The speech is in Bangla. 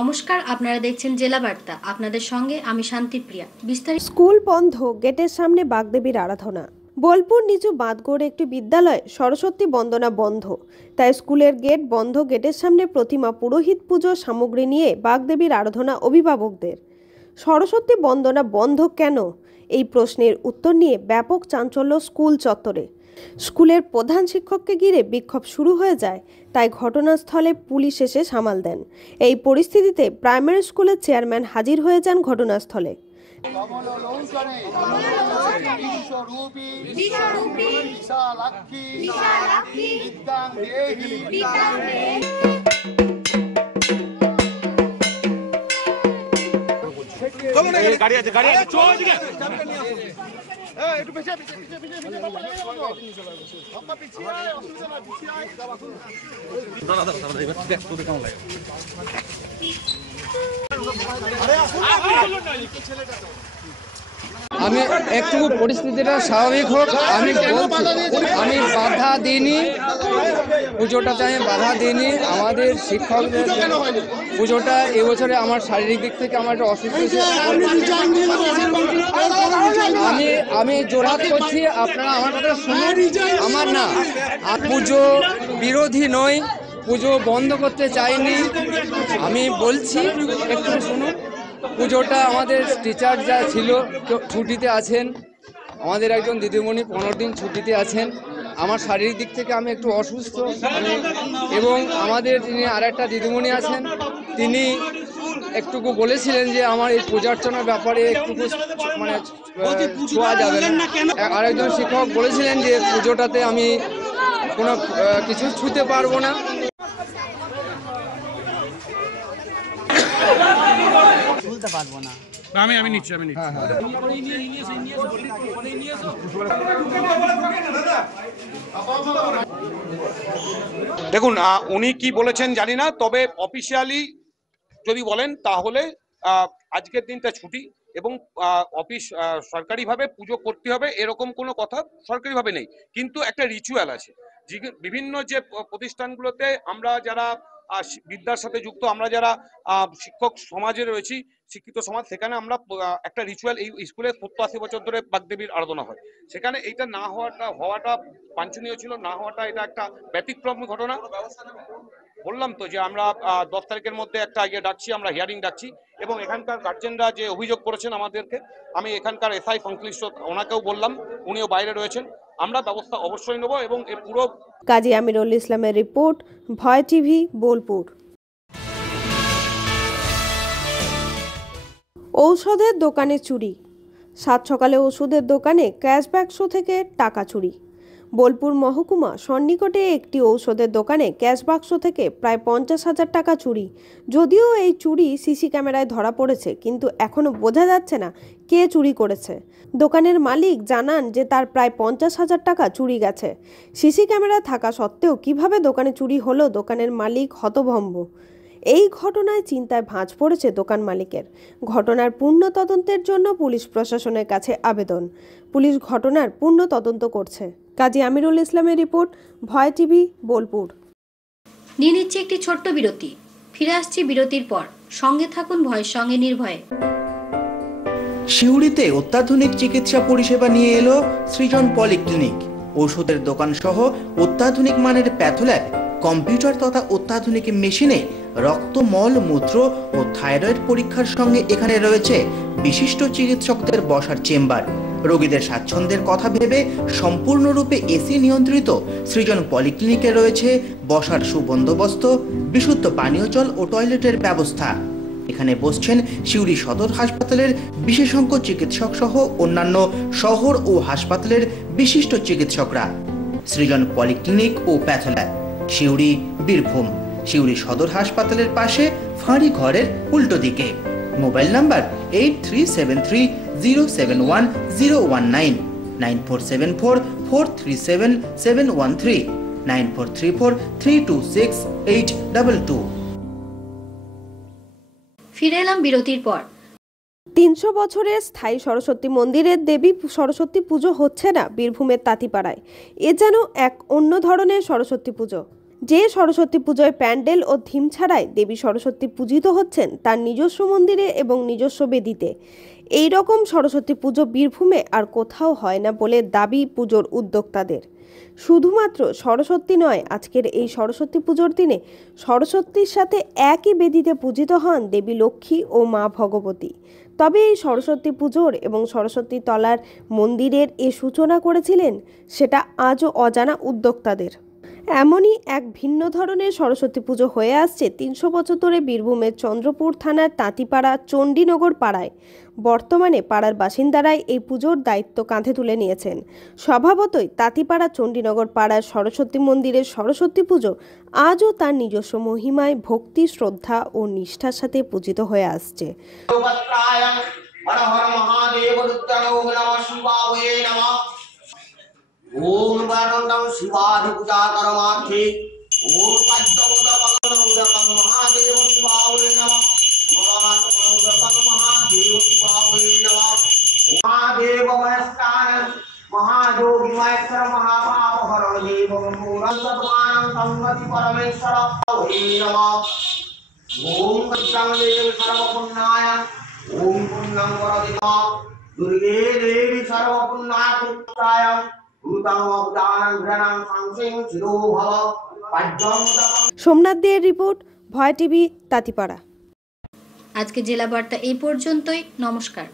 নমস্কার, আপনারা দেখছেন জেলা বার্তা। আপনাদের সঙ্গে আমি শান্তিপ্রিয়া। বিস্তারিত। স্কুল বন্ধ, গেটের সামনে বাগদেবীর আরাধনা। বোলপুর নিচু বাঁধগড়ে একটি বিদ্যালয় সরস্বতী বন্দনা বন্ধ, তাই স্কুলের গেট বন্ধ। গেটের সামনে প্রতিমা, পুরোহিত পুজো সামগ্রী নিয়ে বাগদেবীর আরাধনা অভিভাবকদের। সরস্বতী বন্দনা বন্ধ কেন, এই প্রশ্নের উত্তর নিয়ে ব্যাপক চাঞ্চল্য স্কুল চত্বরে। স্কুলের প্রধান শিক্ষককে ঘিরে বিক্ষোভ শুরু হয়ে যায়, তাই ঘটনাস্থলে পুলিশ এসে সামাল দেন। এই পরিস্থিতিতে প্রাইমারি স্কুলের চেয়ারম্যান হাজির হয়ে যান ঘটনাস্থলে। গাড়ি আছে চল দিকে আমি একটু পরিস্থিতিটা স্বাভাবিক হোক আমি আমি বাধা দিইনি, পুজোটাতে আমি বাধা দিইনি। আমাদের শিক্ষকদের পুজোটা এবছরে আমার শারীরিক দিক থেকে আমার একটা অসুস্থ, আমি জোরহাত করছি, আপনারা আমার কথা শুনুন। আমার না, পুজো বিরোধী নই, পুজো বন্ধ করতে চাইনি। আমি বলছি একটু শুনুন। পুজোটা আমাদের টিচার যা ছিল ছুটিতে আছেন, আমাদের একজন দিদিমণি 15 দিন ছুটিতে আছেন। আমার শারীরিক দিক থেকে আমি একটু অসুস্থ, এবং আমাদের যিনি আরেকটা দিদিমণি আছেন, তিনি একটুকু বলেছিলেন যে আমার এই পূজার্চনার ব্যাপারে একটুকু মানে ছোঁয়া যাবে না। আরেকজন শিক্ষক বলেছিলেন যে পুজোটাতে আমি কোনো কিছু ছুঁতে পারবো না। আমি নিচ্ছি। দেখুন, উনি কি বলেছেন জানি না, তবে অফিসিয়ালি যদি বলেন তাহলে আজকের দিনটা ছুটি, এবং অফিস সরকারিভাবে পুজো করতে হবে এরকম কোনো কথা সরকারিভাবে নেই, কিন্তু একটা রিচুয়াল আছে। বিভিন্ন যে প্রতিষ্ঠানগুলোতে আমরা যারা বিদ্যার সাথে যুক্ত, আমরা যারা শিক্ষক সমাজে রয়েছি, শিক্ষিত সমাজ, সেখানে আমরা একটা রিচুয়াল, এই স্কুলে 87 বছর ধরে বাগদেবীর আরাধনা হয়, সেখানে এইটা না হওয়াটা বাঞ্ছনীয় ছিল, না হওয়াটা এটা একটা ব্যতিক্রম ঘটনা। বললাম তো যে আমরা 10 তারিখের মধ্যে একটা ডাকছি, আমরা হিয়ারিং ডাকছি, এবং এখানকার গার্জেনরা যে অভিযোগ করেছেন আমাদেরকে, আমি এখানকার এসআই সংশ্লিষ্ট ওনাকেও বললাম, উনিও বাইরে রয়েছেন, আমরা ব্যবস্থা অবশ্যই নেব। এবং এর পুরো কাজী আমিরুল ইসলামের রিপোর্ট, ভয় টিভি, বোলপুর। ঔষধের দোকানে চুরি। সাত সকালে ওষুধের দোকানে ক্যাশ বাক্স থেকে টাকা চুরি। বোলপুর মহকুমা সন্নিকটে একটি ঔষধের দোকানে ক্যাশ বাক্স থেকে প্রায় 50,000 টাকা চুরি। যদিও এই চুরি সিসি ক্যামেরায় ধরা পড়েছে, কিন্তু এখনও বোঝা যাচ্ছে না কে চুরি করেছে। দোকানের মালিক জানান যে তার প্রায় 50,000 টাকা চুরি গেছে। সিসি ক্যামেরা থাকা সত্ত্বেও কিভাবে দোকানে চুরি হলো, দোকানের মালিক হতভম্ব। এই ঘটনায় চিন্তায় ভাঁজ পড়েছে দোকান মালিকের। ঘটনার পূর্ণ তদন্তের জন্য পুলিশ প্রশাসনের কাছে আবেদন। পুলিশ ঘটনার পূর্ণ তদন্ত করছে। কাজী আমিরুল ইসলামের রিপোর্ট, ভয় টিভি, বোলপুর। নিয়ে নিচ্ছে একটি ছোট্ট বিরতি। ফিরে আসছি বিরতির পর। সঙ্গে থাকুন ভয়ের সঙ্গে নির্ভয়ে। সিউড়িতে অত্যাধুনিক চিকিৎসা পরিষেবা নিয়ে এলো সৃজন পলিক্লিনিক। ওষুধের দোকান সহ অত্যাধুনিক মানের প্যাথোল্যাব, কম্পিউটার তথা অত্যাধুনিক মেশিনে রক্ত, মল, মূত্র ও থাইরয়েড পরীক্ষার সঙ্গে এখানে রয়েছে বিশিষ্ট চিকিৎসকদের বসার চেম্বার। রোগীদের স্বাচ্ছন্দ্যের কথা ভেবে সম্পূর্ণরূপে এসি নিয়ন্ত্রিত সৃজন পলিক্লিনিকে রয়েছে বসার সুবন্দোবস্ত, বিশুদ্ধ পানীয় জল ও টয়লেটের ব্যবস্থা। এখানে বসছেন সিউড়ি সদর হাসপাতালের বিশেষজ্ঞ চিকিৎসক সহ অন্যান্য শহর ও হাসপাতালের বিশিষ্ট চিকিৎসকরা। সৃজন পলিক্লিনিক ও প্যাথোল্যাব, সিউড়ি, বীরভূম। সিউড়ি সদর হাসপাতালের পাশে ফাঁড়ি ঘরের উল্টো দিকে। Mobile number 8373071019, 9474437713, 9434326822। ফিরে এলাম বিরতির পর। 300 বছরের স্থায়ী সরস্বতী মন্দিরের দেবী সরস্বতী পুজো হচ্ছে না বীরভূমের তাঁতিপাড়ায়। এ যেন এক অন্য ধরনের সরস্বতী পুজো। যে সরস্বতী পুজোয় প্যান্ডেল ও থিম ছাড়াই দেবী সরস্বতী পূজিত হচ্ছেন তার নিজস্ব মন্দিরে এবং নিজস্ব বেদিতে। এই রকম সরস্বতী পুজো বীরভূমে আর কোথাও হয় না বলে দাবি পুজোর উদ্যোক্তাদের। শুধুমাত্র সরস্বতী নয়, আজকের এই সরস্বতী পুজোর দিনে সরস্বতীর সাথে একই বেদিতে পূজিত হন দেবী লক্ষ্মী ও মা ভগবতী। তবে এই সরস্বতী পুজোর এবং সরস্বতী তলার মন্দিরের সূচনা করেছিলেন সেটা আজও অজানা উদ্যোক্তাদের। এমনই এক ভিন্ন ধরনের সরস্বতী পুজো হয়ে আসছে 300 বছর ধরে বীরভূমের চন্দ্রপুর থানার তাঁতিপাড়া চণ্ডীনগর পাড়ায়। বর্তমানে পাড়ার বাসিন্দারাই এই পুজোর দায়িত্ব কাঁধে তুলে নিয়েছেন। স্বভাবতই তাঁতিপাড়া চণ্ডীনগর পাড়ার সরস্বতী মন্দিরের সরস্বতী পুজো আজও তার নিজস্ব মহিমায় ভক্তি, শ্রদ্ধা ও নিষ্ঠার সাথে পূজিত হয়ে আসছে। ओम वरदं शिवाधि पूजा करमार्थे ओम पद्मोदकं महादेव शिवाय नमः महादेव शिवाय नमः महादेव वयस्कान महायोगी महेश्वर महापापहरण देवं पूर्णसत्मानं संगति परमेश्वर वै नमः ओम कृष्णदेव सर्वपुण्याय ओम पुण्यं वरदिमा दुर्गे देवी सर्वपुण्याय पुत्राय সোমনাথ দের রিপোর্ট, ভয় টিভি, তাঁতিপাড়া। আজকে জেলা বার্তা এই পর্যন্তই। নমস্কার।